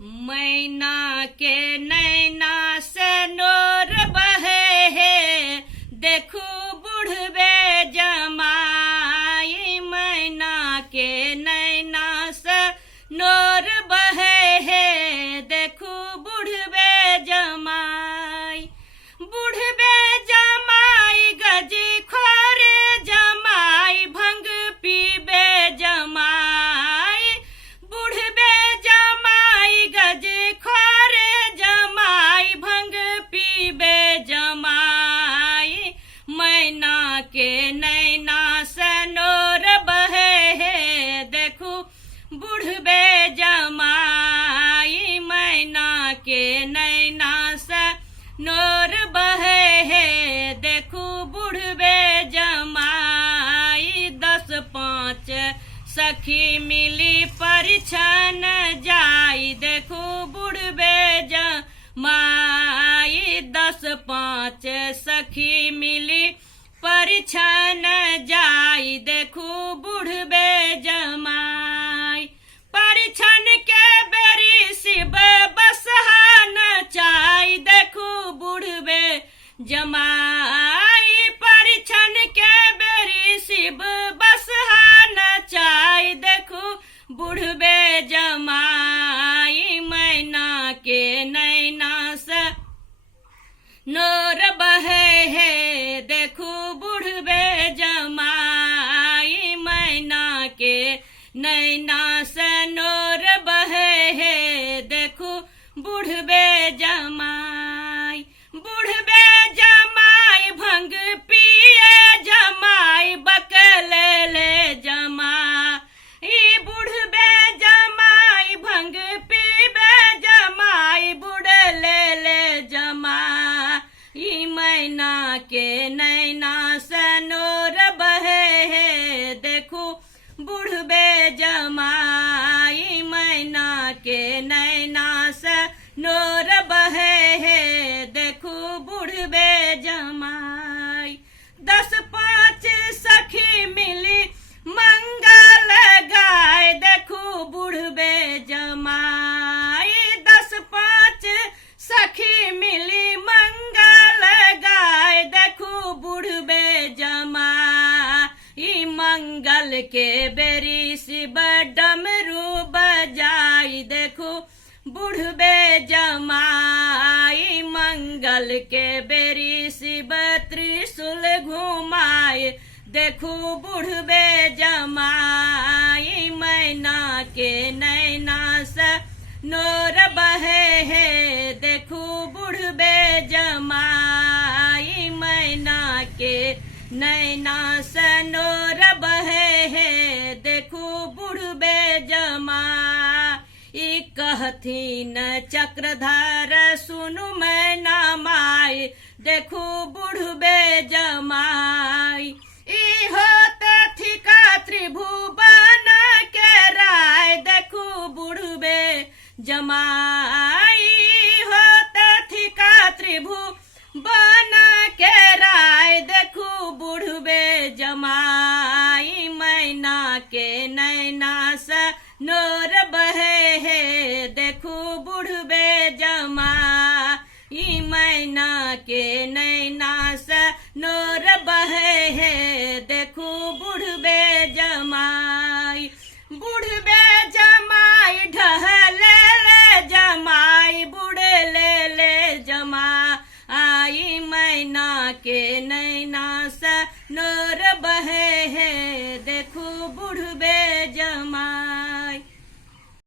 मैना के नैना से नोर बहे है, देखू बुढ़बे जमाई। मैना के नैना से नोर बहे है, देखू बुढ़बे जमाई। बुढ़बे जमाई गजी खोरे जमाई, भंग पीबे जमाई। बुढ़बे जमाई गजी खोरे जमाई, भंग पीबे जमाई। मैना के नैना से नोर बहे है, देखू बुढ़बे जमाई। मैना के नैना से नोर बहे है, देखू बुढ़बे जमाई। 10-5 सखी मिली परिछन जाई, देखू बुढ़बे जमाई। 10-5 सखी मिली परिछन जाई, देखू बुढ़बे जमाई। परिछन के बेरी शिव बसहा नचाई, देखू बुढ़बे जमाई। परिछन के बेरी शिव बसहा नचाई, देखू बुढ़बे जमाई। मैना के नैना से नोर बहे है, देखू बुढ़बे जमाई। मैना के नैना से नोर बहे है, देखू बुढ़बे जमाई। बुढ़बे जमाई भंग पिए जमाई, बकले ले जमाई। बुढ़बे जमाई भंग पीबे जमाई, बुढ़ले ले जमाई। मैना के नैना से नोर बहे है, देखू बुढ़बे जमाई। मैना के नैना से नोर बहे है, देखू बुढ़बे जमाई। 10-5 सखी मिली मंगल गाय, देखू बुढ़बे जमाई। 10-5 सखी मिली मंगल गाय, देखू बुढ़बे जमाई। मंगल के बेरी शिव डमरू बजाई, देखू बुढ़बे जमाई। मंगल के बेरी शिव त्रिशूल घुमाए, देखू बुढ़बे जमाई। मैना के नैना से नोर बहे है, देखू बुढ़बे जमाई। मैना के नैना से नोर बहे है, देखू बुढ़बे जमाई। कहथीन चक्रधार सुनु मैना माई, देखू बुढ़बे जमाई। इहो तथिका त्रिभुवन के राय, देखू बुढ़बे जमाई। हो तथिका त्रिभुवन के राय, देखू बुढ़बे जमाई। मैना के नैना से नोर बहे है, देखू बुढ़बे जमाई। मैना के नैना से नोर बहे है, देखू बुढ़बे जमाई। बुढ़बे जमाई ढहले ले जमाई, बुढ़े ले जमाई। मैना के नैना से नोर बहे है, देखू बुढ़बे